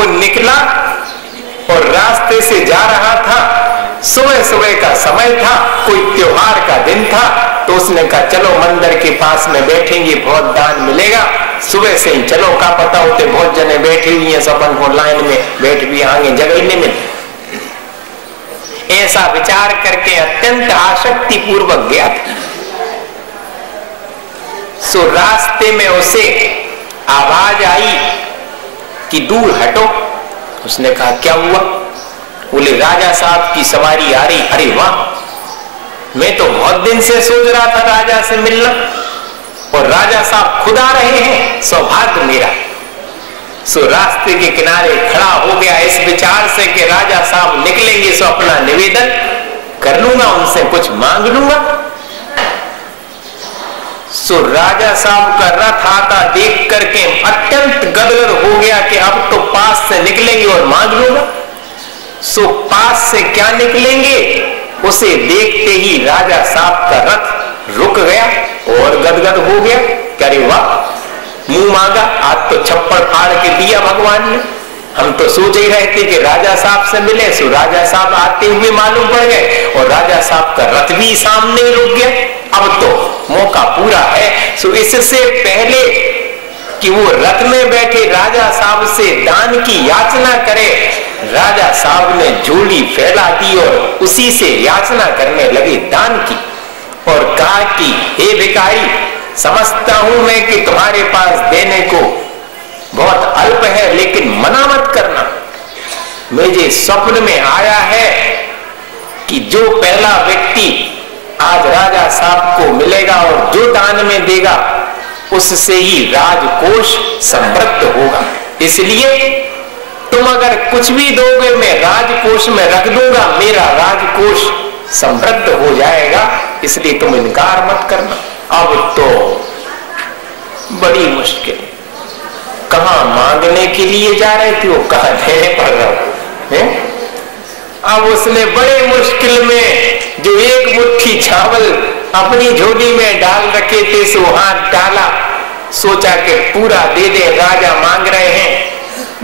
वो निकला और रास्ते से जा रहा था, सुबह सुबह का समय था, कोई त्योहार का दिन था, तो उसने कहा चलो मंदिर के पास में बैठेंगे, बहुत दान मिलेगा, सुबह से ही चलो, का पता होते बहुत जने बैठे हुए हैं, सब को लाइन में बैठ भी आगे, जगह नहीं मिलती। ऐसा विचार करके अत्यंत आसक्ति पूर्वक गया था। सो रास्ते में उसे आवाज आई कि दूर हटो। उसने कहा क्या हुआ? बोले राजा साहब की सवारी आ रही। अरे वाह, मैं तो बहुत दिन से सोच रहा था राजा से मिलना, और राजा साहब खुद आ रहे हैं, सौभाग्य मेरा। सो रास्ते के किनारे खड़ा हो गया इस विचार से कि राजा साहब निकलेंगे, सो अपना निवेदन कर लूंगा, उनसे कुछ मांग लूंगा। सो राजा साहब का रथ आता देख करके अत्यंत गदगद हो गया कि अब तो पास से निकलेंगे और मांग लूंगा। सो पास से क्या निकलेंगे, उसे देखते ही राजा साहब का रथ रुक गया और गदगद हो गया। अरे वाह, मुंह मांगा, आज तो छप्पड़ फाड़ के दिया भगवान ने। हम तो सोच ही रहे थे कि राजा साहब से मिले, सो राजा साहब आते हुए मालूम पड़ गए, और राजा साहब का रथ भी सामने रुक गया। अब तो मौका पूरा है। सो इससे पहले कि वो रथ में बैठे राजा साहब से दान की याचना करे, राजा साहब ने झोली फैला दी और उसी से याचना करने लगे दान की, और कहा कि हे भिखारी, समझता हूं मैं कि तुम्हारे पास देने को बहुत अल्प है, लेकिन मना मत करना। मुझे स्वप्न में आया है कि जो पहला व्यक्ति आज राजा साहब को मिलेगा और जो दान में देगा, उससे ही राजकोष समृद्ध होगा। इसलिए तुम अगर कुछ भी दोगे, मैं राजकोष में रख दूंगा, मेरा राजकोष समृद्ध हो जाएगा, इसलिए तुम इनकार मत करना। अब तो बड़ी मुश्किल, कहां मांगने के लिए जा रहे थे, वो कहां देने पड़ रहा है। अब उसने बड़े मुश्किल में जो एक मुट्ठी चावल अपनी झोली में डाल रखे थे, सो हाथ डाला, सोचा कि पूरा दे दे, राजा मांग रहे हैं,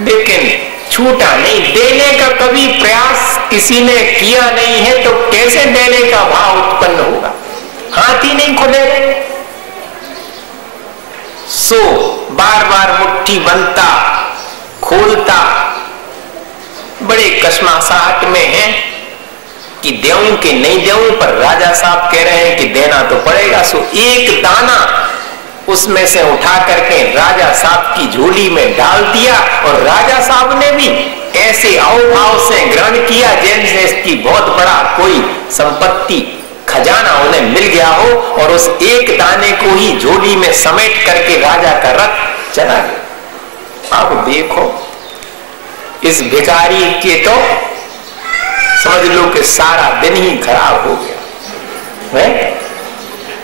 लेकिन छूटा नहीं। देने का कभी प्रयास किसी ने किया नहीं है, तो कैसे देने का भाव उत्पन्न होगा? हाथ ही नहीं खुले। सो बार बार मुट्ठी बनता, खोलता, बड़े कश्मसाहट में है कि देऊं कि नहीं देऊं, पर राजा साहब कह रहे हैं कि देना तो पड़ेगा। सो एक दाना उसमें से उठा करके राजा साहब की झोली में डाल दिया, और राजा साहब ने भी ऐसे अवभाव से ग्रहण किया जैसे इसकी बहुत बड़ा कोई संपत्ति खजाना उन्हें मिल गया हो, और उस एक दाने को ही झोली में समेट करके राजा का रथ चला गया। अब देखो इस भिखारी के तो समझ लो कि सारा दिन ही खराब हो गया है।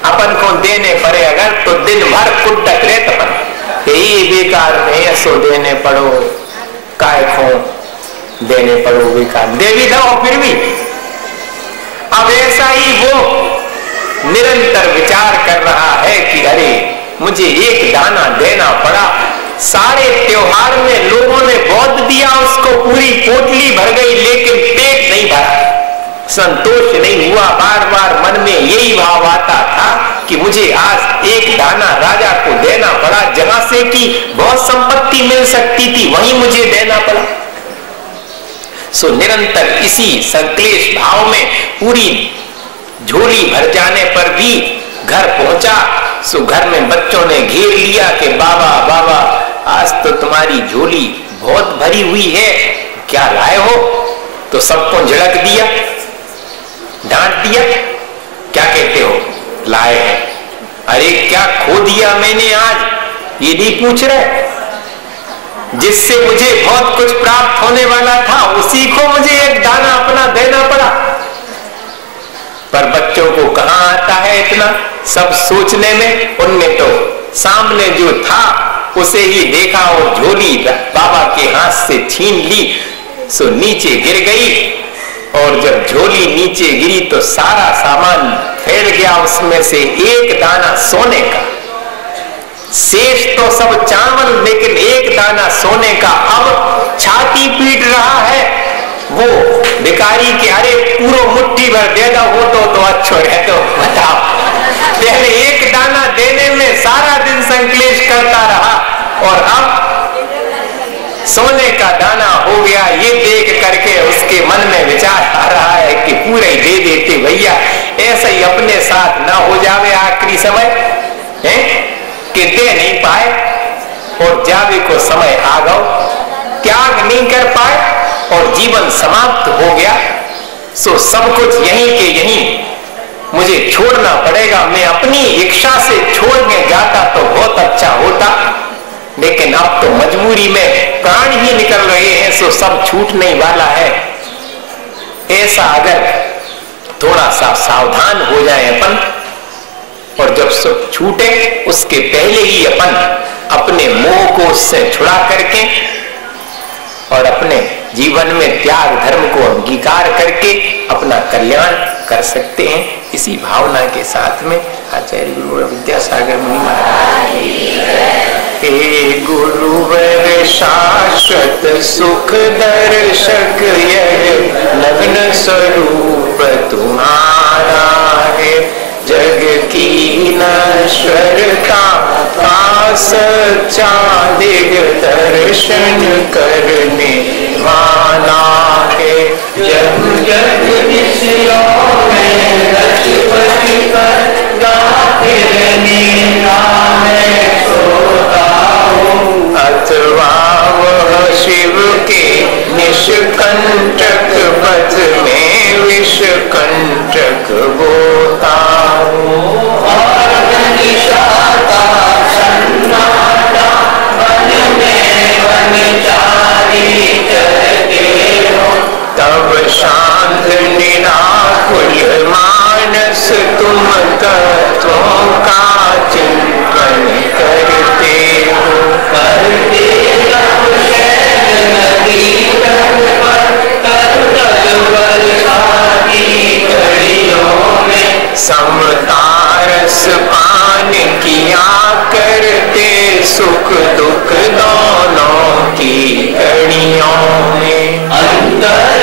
अपन को देने पड़े अगर, तो दिन भर कुटक रहे तपन, यही बेकार में ऐसो देने पड़ो, काय खो देने पड़ो, बेकार दे भी दो फिर भी। अब ऐसा ही वो निरंतर विचार कर रहा है कि अरे मुझे एक दाना देना पड़ा। सारे त्योहार में लोगों ने बहुत दिया, उसको पूरी पोटली भर गई, लेकिन पेट नहीं भरा, संतोष नहीं हुआ। बार बार मन में यही भाव आता था कि मुझे आज एक दाना राजा को देना पड़ा, जहां से कि बहुत संपत्ति मिल सकती थी, वहीं मुझे देना पड़ा। सो निरंतर इसी संक्लेश भाव में पूरी झोली भर जाने पर भी घर पहुंचा। सो घर में बच्चों ने घेर लिया कि बाबा बाबा, आज तो तुम्हारी झोली बहुत भरी हुई है, क्या लाए हो? तो सबको झड़क दिया, डांट दिया, क्या कहते हो लाए हैं? अरे क्या खो दिया मैंने आज, ये नहीं पूछ रहे। जिससे मुझे बहुत कुछ प्राप्त होने वाला था, उसी को मुझे एक दाना अपना देना पड़ा। पर बच्चों को कहां आता है इतना सब सोचने में। उनने तो सामने जो था उसे ही देखा और झोली बाबा के हाथ से छीन ली, सो नीचे गिर गई। और जब झोली नीचे गिरी तो सारा सामान फैल गया, उसमें से एक दाना सोने का, शेष तो सब चावल, लेकिन एक दाना सोने का। अब छाछ छोड़े तो बताओ। पहले एक दाना देने में सारा दिन संकलेश करता रहा और अब सोने का दाना हो गया। ये देख करके उसके मन में विचार आ रहा है कि पूरा ही दे देते भैया, ऐसा ही अपने साथ ना हो जावे आखिरी समय है कि दे नहीं पाए और जावे को समय आ गया, त्याग नहीं कर पाए और जीवन समाप्त हो गया। सो सब कुछ यहीं के यहीं मुझे छोड़ना पड़ेगा। मैं अपनी इच्छा से छोड़ने जाता तो बहुत अच्छा होता, लेकिन अब तो मजबूरी में प्राण ही निकल रहे हैं, सो सब छूटने वाला है। ऐसा अगर थोड़ा सा सावधान हो जाए अपन, और जब सब छूटे उसके पहले ही अपन अपने मोह को उससे छुड़ा करके और अपने जीवन में त्याग धर्म को अंगीकार करके अपना कल्याण कर सकते हैं। इसी भावना के साथ में आचार्य गुरु विद्यासागर मुनि महाराज, हे गुरुवर शाश्वत सुख दर्शक, यह नग्न स्वरूप तुम्हारा है। जग की नश्वरता का सच्चा दिग दर्शन करने वाला है। जग जग विषयों में रचपति पर फिरने है सोता हूँ, अथवा वह शिव के निष्कंटक पथ में विषकंटक बोता हूँ। और निशाता सन्नाटा वन में वनचारी चलते हो, तब शांत निराकुल मानस तुम तत्वों का चिंतन करते हो। करते जब शैल नदी तट पर तरतल बरसाती घड़ियों में, समतारस पान किया करते सुख दुख दोनों की घड़ियों में। अंतर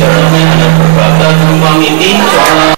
चरणों में अनंत प्रार्थना दूंगा।